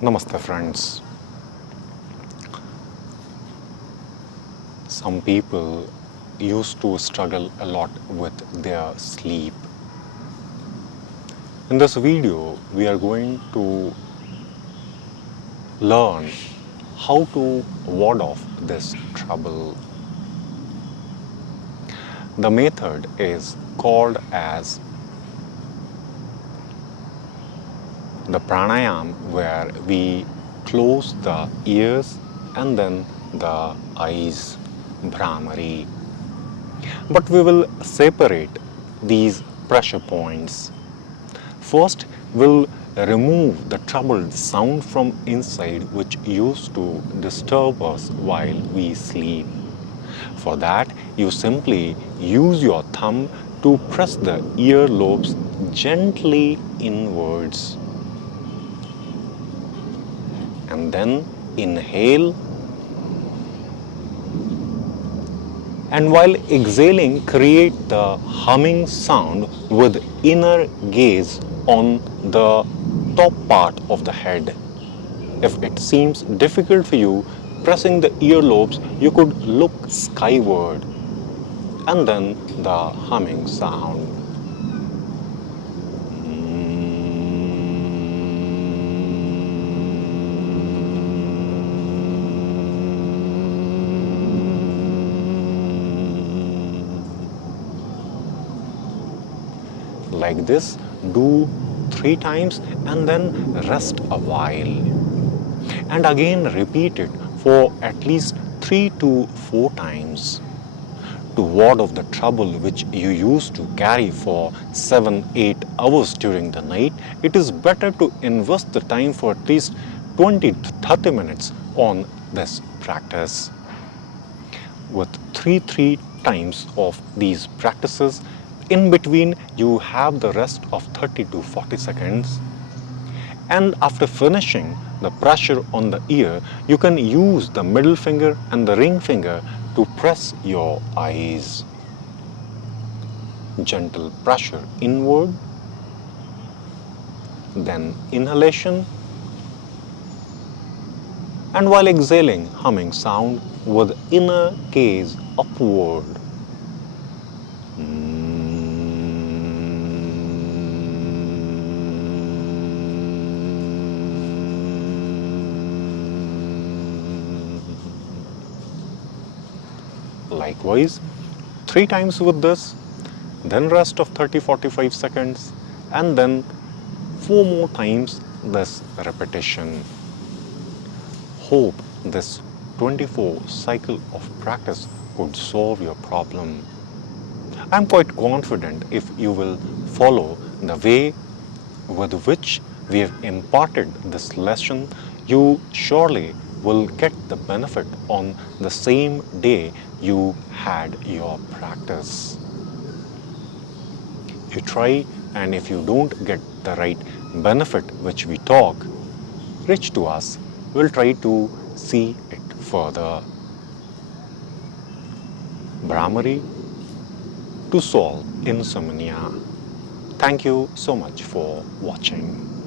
Namaste friends. Some people used to struggle a lot with their sleep. In this video, we are going to learn how to ward off this trouble. The method is called as the pranayam, where we close the ears and then the eyes, Brahamari. But we will separate these pressure points. First, we'll remove the troubled sound from inside which used to disturb us while we sleep. For that, you simply use your thumb to press the earlobes gently inwards. And then inhale, and while exhaling, create the humming sound with inner gaze on the top part of the head. If it seems difficult for you pressing the earlobes, you could look skyward and then the humming sound. Like this, do 3 times and then rest a while. And again repeat it for at least 3 to 4 times. To ward off the trouble which you used to carry for 7-8 hours during the night, it is better to invest the time for at least 20 to 30 minutes on this practice. With 3 times of these practices, in between you have the rest of 30 to 40 seconds. And after finishing the pressure on the ear, you can use the middle finger and the ring finger to press your eyes. Gentle pressure inward, then inhalation, and while exhaling, humming sound with inner gaze upward. Likewise, 3 times with this, then rest of 30-45 seconds, and then 4 more times this repetition. Hope this 24 cycle of practice could solve your problem. I'm quite confident if you will follow the way with which we have imparted this lesson, you surely will get the benefit on the same day you had your practice. You try, and if you don't get the right benefit which we talk, reach to us. We'll try to see it further. Brahamari to solve insomnia. Thank you so much for watching.